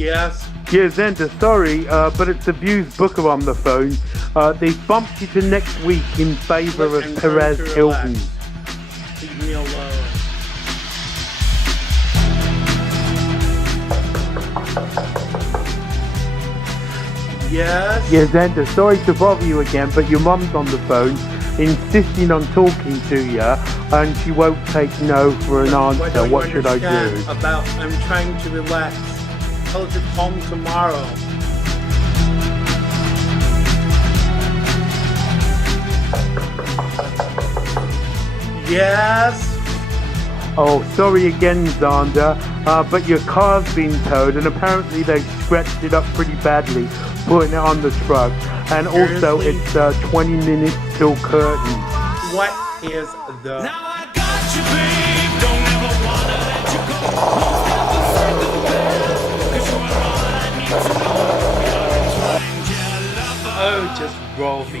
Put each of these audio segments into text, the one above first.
Yes. Yeah, Xander, sorry, but it's the Views Booker on the phone. They bumped you to next week in favor of Perez Hilton. Leave me alone. Yes? Yeah, Xander, sorry to bother you again, but your mum's on the phone, insisting on talking to you, and she won't take no for an answer. What should I do? I'm trying to relax. Tell her to call me tomorrow. Yes? Oh, sorry again, Xander, but your car's been towed, and apparently they've scratched it up pretty badly, putting it on the truck. And also, it's 20 minutes till curtain. What is the... Now I got you, babe. Don't ever wanna let you go. Oh, just roll me.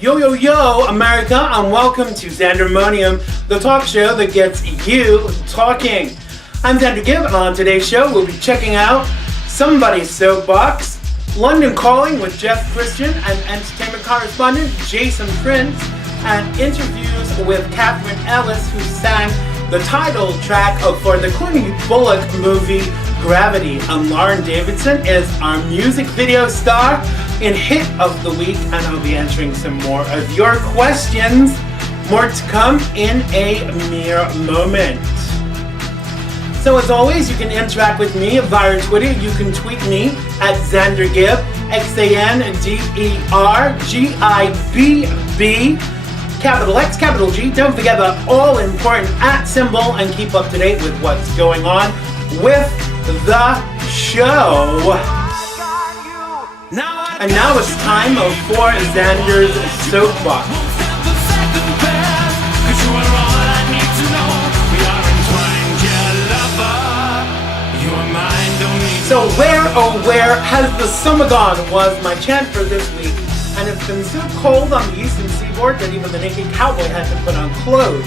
Yo, yo, yo, America, and welcome to Xandermonium, the talk show that gets you talking. I'm Xander Gibb, and on today's show, we'll be checking out Somebody's Soapbox, London Calling with Kristian and entertainment correspondent Jason Prince, and interviews with Katherine Ellis, who sang the title track for the Clooney Bullock movie Gravity. And Lauren Davidson is our music video star in Hit of the Week, and I'll be answering some more of your questions. More to come in a mere moment. So as always, you can interact with me via Twitter. You can tweet me at Xander Gibb, XanderGibb, capital X, capital G. Don't forget the all-important @ symbol and keep up to date with what's going on with the show. And now it's time for Xander's Soapbox. So where has the summer gone was my chant for this week. And it's been so cold on the eastern seaboard that even the naked cowboy had to put on clothes.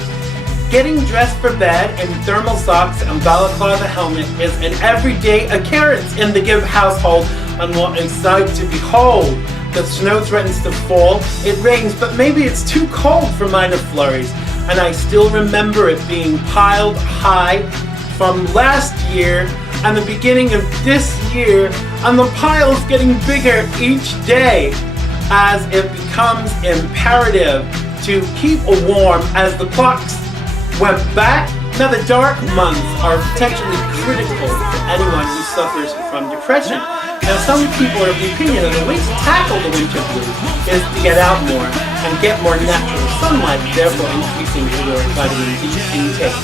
Getting dressed for bed in thermal socks and balaclava helmet is an everyday occurrence in the Gibb household, and what a sight to behold. The snow threatens to fall, it rains, but maybe it's too cold for minor flurries. And I still remember it being piled high from last year and the beginning of this year, and the piles getting bigger each day as it becomes imperative to keep warm as the clocks went back. Now the dark months are potentially critical for anyone who suffers from depression. Now some people are of the opinion that the way to tackle the winter blues is to get out more and get more natural sunlight, therefore increasing your vitamin D intake.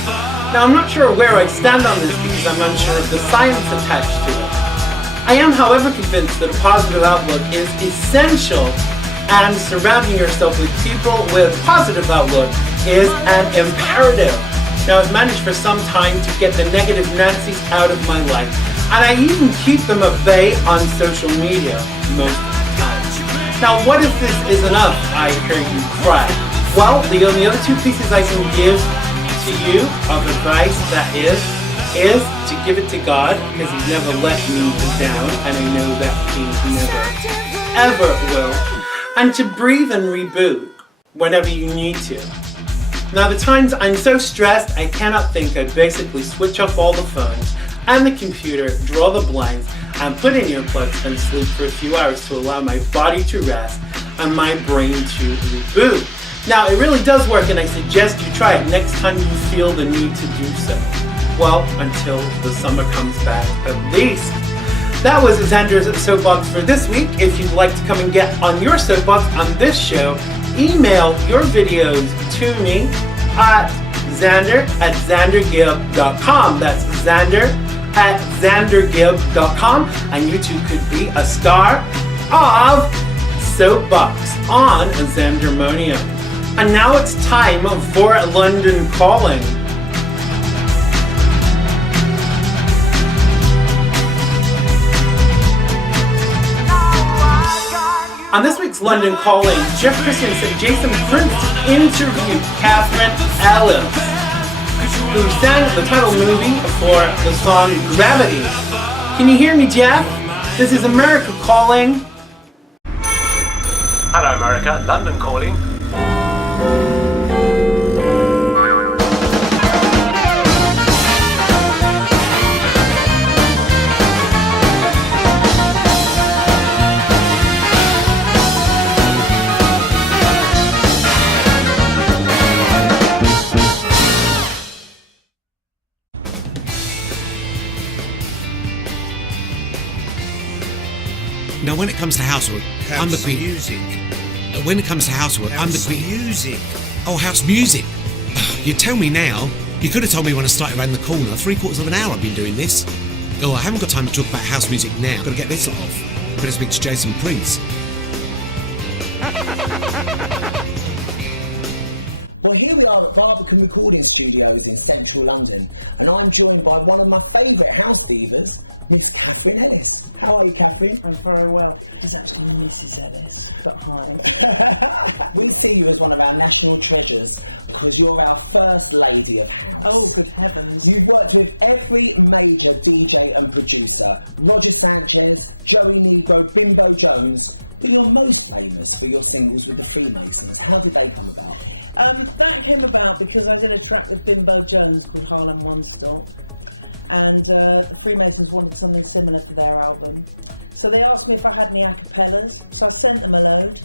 Now I'm not sure where I stand on this because I'm unsure of the science attached to it. I am, however, convinced that a positive outlook is essential, and surrounding yourself with people with positive outlook is an imperative. Now I've managed for some time to get the negative Nancy's out of my life, and I even keep them at bay on social media most of the time. Now what if this is enough, I hear you cry? Well, the only other two pieces I can give to you of advice, that is to give it to God, because He's never let me down, and I know that He never, ever will. And to breathe and reboot whenever you need to. Now the times I'm so stressed I cannot think, I basically switch off all the phones and the computer, draw the blinds, and put in earplugs and sleep for a few hours to allow my body to rest and my brain to reboot. Now it really does work, and I suggest you try it next time you feel the need to do so. Well, until the summer comes back at least. That was Xander's Soapbox for this week. If you'd like to come and get on your soapbox on this show, email your videos to me at Xander at XanderGibb.com. That's Xander at XanderGibb.com. And you too could be a star of Soapbox on Xandermonium. And now it's time for London Calling. On this week's London Calling, Jeff Kristian sent Jason Prince to interview Katherine Ellis, who sang the title movie for the song Gravity. Can you hear me, Jeff? This is America Calling. Hello, America. London Calling. Now, when it comes to housework, I'm the queen. Music. When it comes to housework, I'm the House queen. music. Oh, house music. You tell me now. You could have told me when I started around the corner. 3/4 of an hour I've been doing this. Oh, I haven't got time to talk about house music now. I've got to get this off. Better speak to Jason Prince. Well, here we are at Barbican Recording Studios in central London, and I'm joined by one of my favourite house divas, Miss Katherine Ellis. How are you, Katherine? I'm very well. It is actually Mrs. Ellis, but hi. We see you as one of our national treasures because you're our first lady of house. Oh, good heavens. You've worked with every major DJ and producer, Roger Sanchez, Joey Negro, Bimbo Jones, but you're most famous for your singles with the Freemasons. How did they come about? That came about because I did a track with Bimbo Jones called Harlem One Stop, and the Freemasons wanted something similar for their album. So they asked me if I had any a cappellas, so I sent them a load,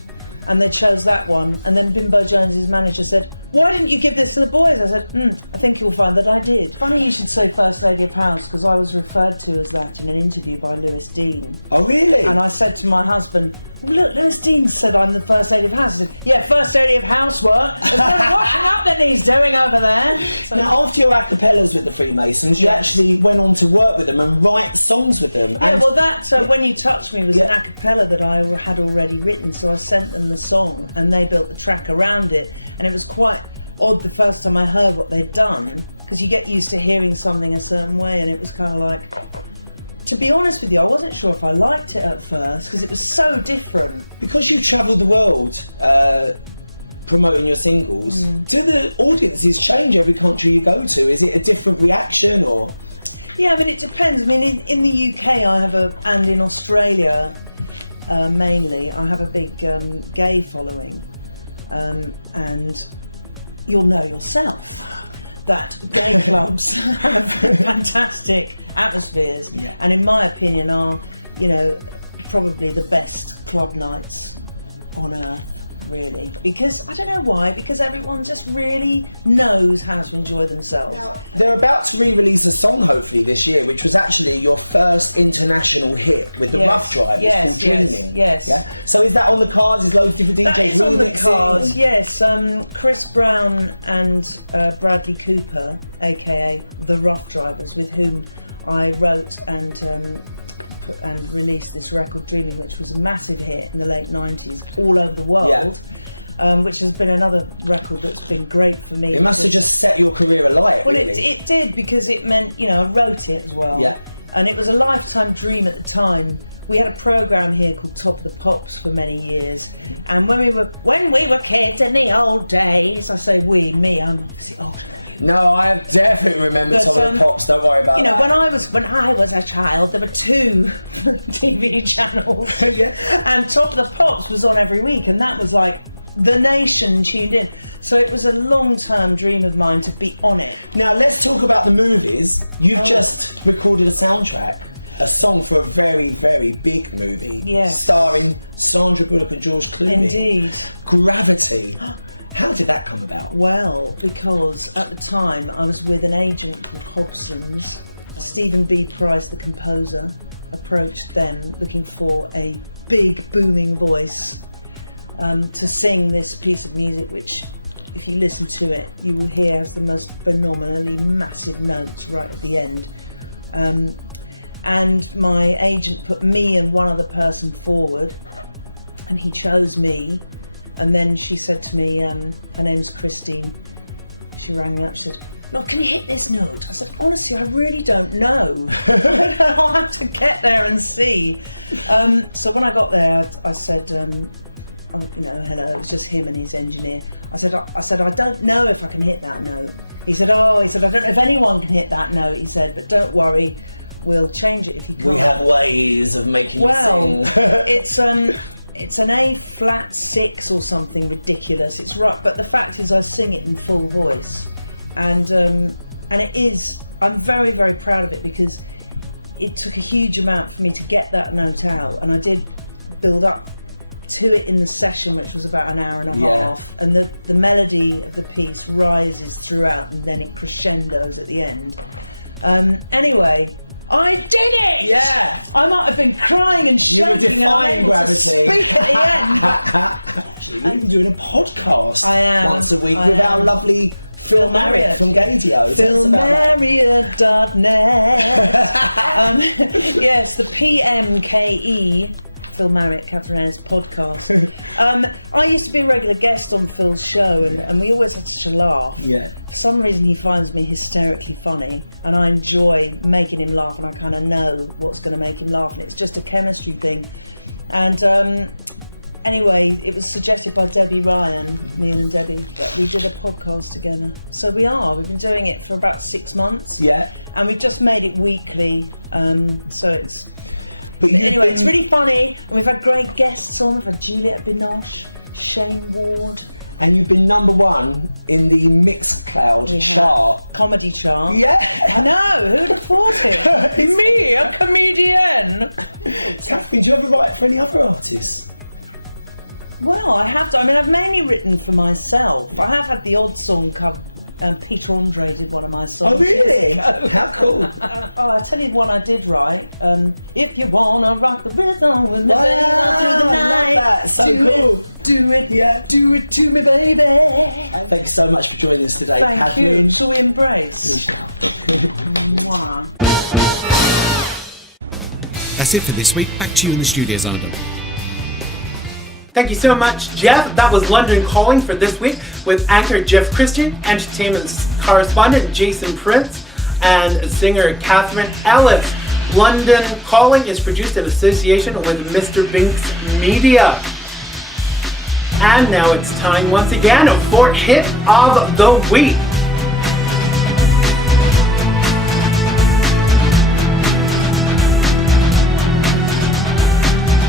and they chose that one. And then Bimbo Jones's manager said, "Why didn't you give this to the boys?" I said, I think you'll find that I did. Funny you should say First Lady of House, because I was referred to as that in an interview by Lewis Dean. Oh, really? And I said to my husband, "Well, look, Lewis Dean said I'm the First Lady of House." He said, "Yeah, First Lady of Housework. There's no washing up that he's doing over there." So, Now, after your a cappellas with the Freemasons, you Yes. actually went on to work with them and write songs with them. yeah, and well, that When You Touch Me was Yeah. an a cappella that I had already written, so I sent them the song and they built the track around it. And it was quite odd the first time I heard what they'd done, because you get used to hearing something a certain way, and it was kind of like, to be honest with you, I wasn't sure if I liked it at first because it was so different. because you travelled the world promoting your singles, do the audiences change every country you go to? Is it a different reaction, or? Yeah, I mean, it depends. I mean, in the UK, and in Australia mainly, I have a big gay following, and you'll know yourself that gay clubs have fantastic atmospheres, Yeah. and in my opinion are, probably the best club nights on earth. Really, because I don't know why, because everyone just really knows how to enjoy themselves. They're about to re-release a song hopefully this year, which was actually your first international hit with the Yes, Rough Drivers, yes, called Dreaming. yes. Yeah. So is that on the cards? Is loads of different DJs That is on the remixing cards, and- yes. Chris Brown and Bradley Cooper, aka the Rough Drivers, with whom I wrote and released this record, Dreaming, which was a massive hit in the late 90s all over the world. Which has been another record that's been great for me. It must have just set your career alight, Well, really. it did, because it meant, I wrote it as well. Yeah. And it was a lifetime dream at the time. We had a programme here called Top of the Pops for many years. And when we were kids in the old days, I say we, me, I'm obviously older than you. No, I definitely remember But, some of the pops, don't worry about that. When I was a child, there were 2 TV channels. Yeah. And Top of the Pops was on every week, and that was like the nation tuned in. So it was a long-term dream of mine to be on it. Now let's talk about the movies. You've just recorded a soundtrack, a song for a very, very big movie. Yes. Starring Sandra Bullock and George Clooney. Indeed. Gravity. How did that come about? Well, because at the time I was with an agent called Hobson's. Stephen B. Price, the composer, approached them looking for a big booming voice to sing this piece of music, which if you listen to it, you will hear has the most phenomenally massive notes right at the end. And my agent put me and one other person forward, and he chose me. And then she said to me, her name's Kristian. She rang me up. She said, "Look, can you hit this note?" I said, "Honestly, I really don't know. I'll have to get there and see." So when I got there, I said, hello. It was just him and his engineer. I said, "I don't know if I can hit that note." He said, "I don't know if anyone can hit that note." He said, "But don't worry, we'll change it if you can't." We have ways of making you sing. It's an A flat 6 or something ridiculous. It's right, but the fact is, I sing it in full voice, and it is. I'm very, very proud of it because it took a huge amount for me to get that note out, and I did build up to it in the session, which was about an hour and a half, and the melody of the piece rises throughout, and then it crescendos at the end. Anyway. I did it! Yeah! I might have been crying and shaking. You were defying gravity. To speak at the end. Actually, you're even doing a podcast I am. once a week with our lovely Phil Marriott from Gadio. PhilMarriott.net. Yes, the PMKE, Phil Marriott, Katherine's podcast. I used to be a regular guest on Phil's show, and we always had such a laugh. Yeah. For some reason, he finds me hysterically funny, and I enjoy making him laugh, and I kind of know what's going to make him laugh, and it's just a chemistry thing. And anyway, it was suggested by Debbie Ryan, Neil and Debbie, that we did a podcast together. So we've been doing it for about 6 months. Yeah. And we've just made it weekly, so it's... But anyway, it's really funny, and we've had great guests on. We've had Juliette Binoche, Shane Ward. And you've been #1 in the Mixcloud chart. Comedy chart. Yeah. I know, who'd have thought it? Me, a comedian. Katherine, do you ever write for any other artists? Well, I have to. I mean, I've mainly written for myself. I have had the odd song covered. Peter Andre did one of my songs. Oh, really? How cool. I tell you one I did write. If you wanna rock the rhythm with me, baby, through the night. I love that. So cool. Do it, yeah. Do it to me, baby. Thank you so much for joining us today, Thank Katherine. you. Shall we embrace? Mwah. That's it for this week. Back to you in the studio, Xander. Thank you so much, Jeff. That was London Calling for this week with anchor Jeff Kristian, entertainment correspondent Jason Prince, and singer Katherine Ellis. London Calling is produced in association with Mr. Binks Media. And now it's time once again for Hit of the Week.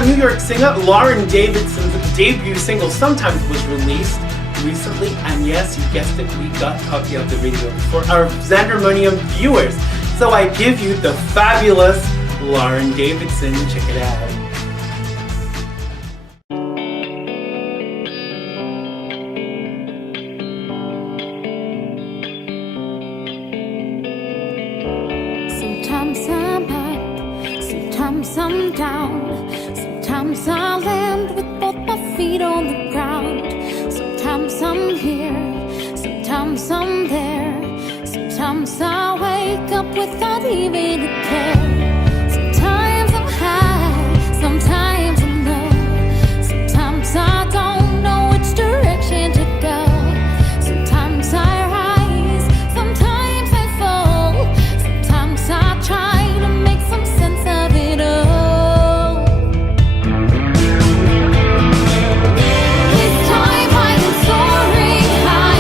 New York singer Lauren Davidson's debut single Sometimes was released recently, and yes, you guessed it, we got a copy of the radio for our Xandermonium viewers. So I give you the fabulous Lauren Davidson. Check it out. Sometimes I'm up, sometimes I'm down. Sometimes I land with both my feet on the ground. Sometimes I'm here, sometimes I'm there. Sometimes I wake up without even a care. Sometimes I'm high, sometimes I'm low. Sometimes I don't know which direction to go. Sometimes I rise, sometimes I fall. Sometimes I try to make some sense of it all. This time I am soaring high.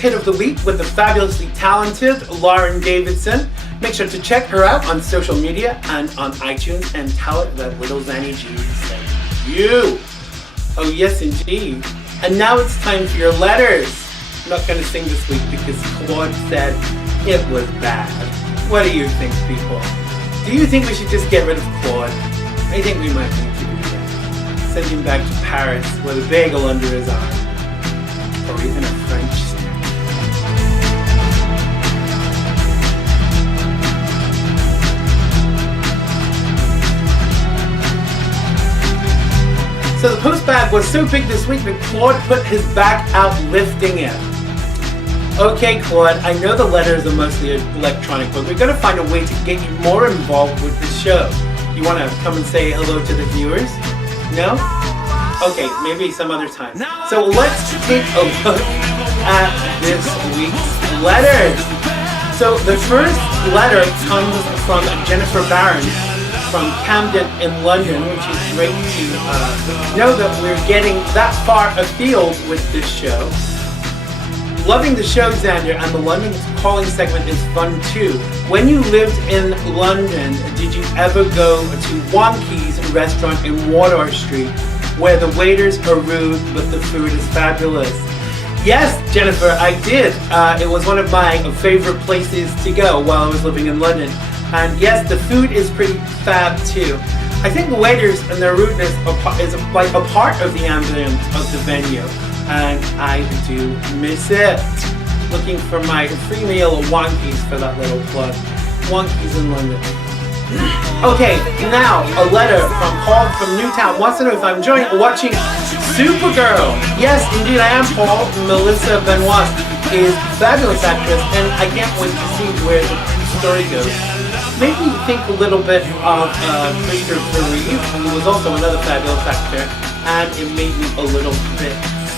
hit of the week with the fabulously talented Lauren Davidson. Make sure to check her out on social media and on iTunes and tell her that Little Zanny G sent you. Oh yes indeed. And now it's time for your letters. I'm not going to sing this week because Claude said it was bad. What do you think, people? Do you think we should just get rid of Claude? I think we might need to do that. Send him back to Paris with a bagel under his arm. Or even a French stick. So the post bag was so big this week that Claude put his back out lifting it. Okay, Claude, I know the letters are mostly electronic, but we're going to find a way to get you more involved with the show. You want to come and say hello to the viewers? No? Okay, maybe some other time. So let's take a look at this week's letters. So the first letter comes from Jennifer Barron from Camden in London, which is great to know that we're getting that far afield with this show. Loving the show, Xander, and the London Calling segment is fun too. When you lived in London, did you ever go to Wonky's restaurant in Wardour Street, where the waiters are rude but the food is fabulous? Yes, Jennifer, I did. It was one of my favorite places to go while I was living in London. And yes, the food is pretty fab too. I think the waiters and their rudeness is like a part of the ambience of the venue. And I do miss it. Looking for my free meal of Wonkies for that little club. Wonkies in London. Okay, now a letter from Paul from Newtown. Wants to know if I'm enjoying watching Supergirl. Yes, indeed I am, Paul. Melissa Benoist is a fabulous actress, and I can't wait to see where the story goes. Made me think a little bit of Christopher Reeve, who was also another fabulous actor, and it made me a little bit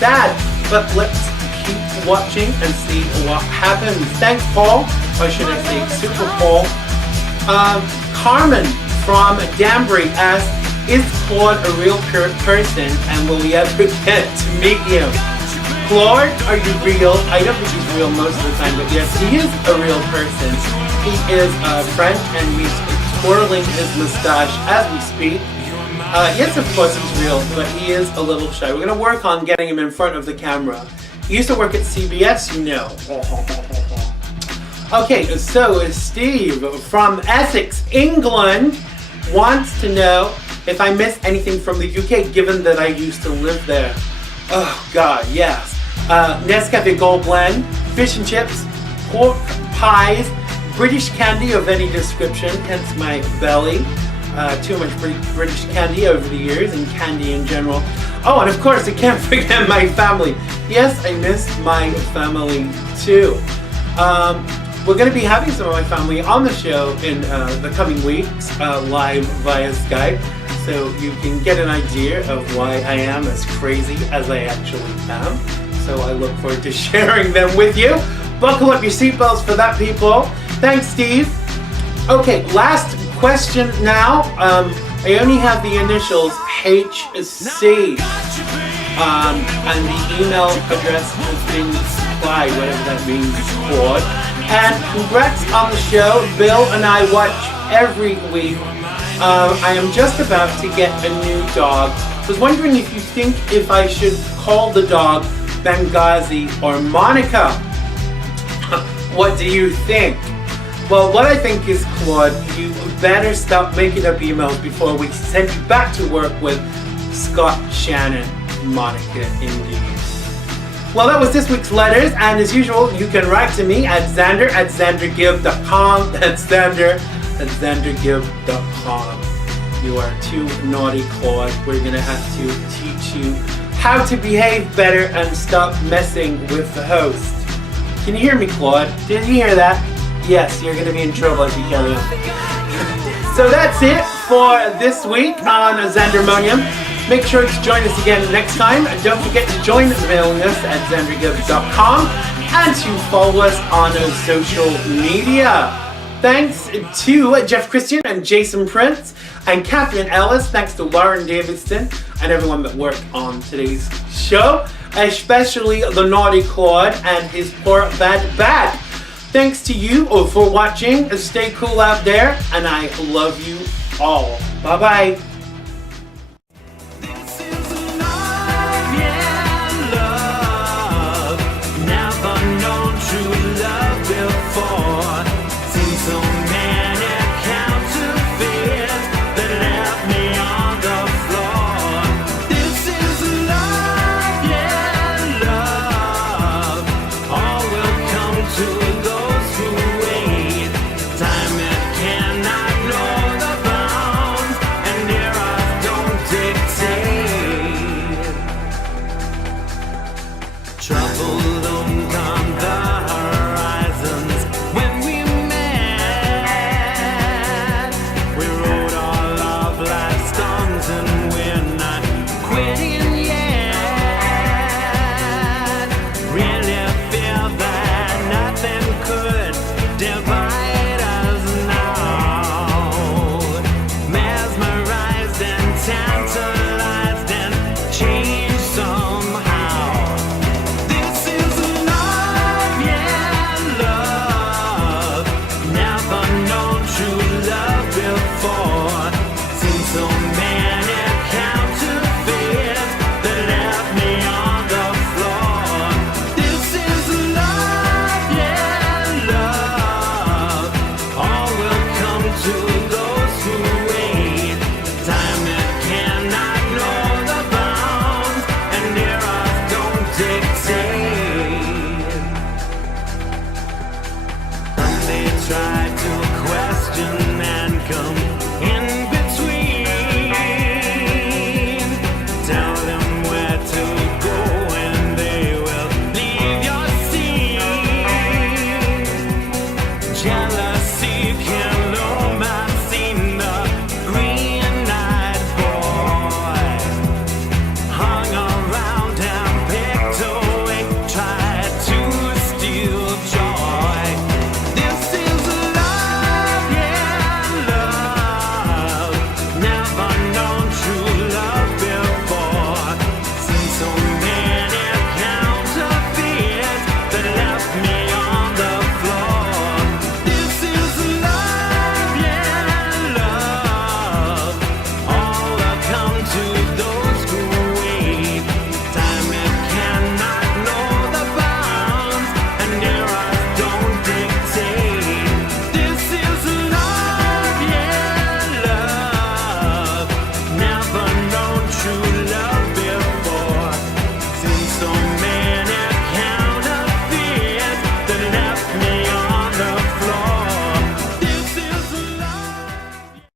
sad, but let's keep watching and see what happens. Thanks, Paul. Or should I say Super Paul. Carmen from Danbury asks, is Claude a real person and will we ever get to meet you? Claude, are you real? I don't think he's real most of the time, but yes, he is a real person. He is French and he's twirling his mustache as we speak. Yes, of course he's real, but he is a little shy. We're going to work on getting him in front of the camera. He used to work at CBS, you know. Okay, so Steve from Essex, England, wants to know if I miss anything from the UK, given that I used to live there. Oh, God, yes. Nescafe Gold Blend, fish and chips, pork pies, British candy of any description, hence my belly. Too much British candy over the years and candy in general. Oh, and of course I can't forget my family. Yes, I miss my family too. We're going to be having some of my family on the show in the coming weeks, live via Skype, so you can get an idea of why I am as crazy as I actually am. So I look forward to sharing them with you. Buckle up your seatbelts for that, people. Thanks, Steve. Okay, last question now. I only have the initials HC, and the email address has been supplied, whatever that means, Claude. And congrats on the show. Bill and I watch every week. I am just about to get a new dog. I was wondering if you think if I should call the dog Benghazi or Monica. What do you think? Well, what I think is, Claude, you better stop making up emails before we send you back to work with Scott, Shannon, Monica, indeed. Well, that was this week's letters, and as usual, you can write to me at xander@xandergibb.com. That's xander@xandergibb.com. You are too naughty, Claude. We're going to have to teach you how to behave better and stop messing with the host. Can you hear me, Claude? Did you hear that? Yes, you're going to be in trouble if you carry on. So that's it for this week on Xandermonium. Make sure to join us again next time. And don't forget to join the mailing list at xandergibb.com and to follow us on social media. Thanks to Jeff Kristian and Jason Prince and Katherine Ellis. Thanks to Lauren Davidson and everyone that worked on today's show. especially the naughty Claude and his poor bad back. Thanks to you for watching. Stay cool out there, and I love you all. Bye-bye. Jealousy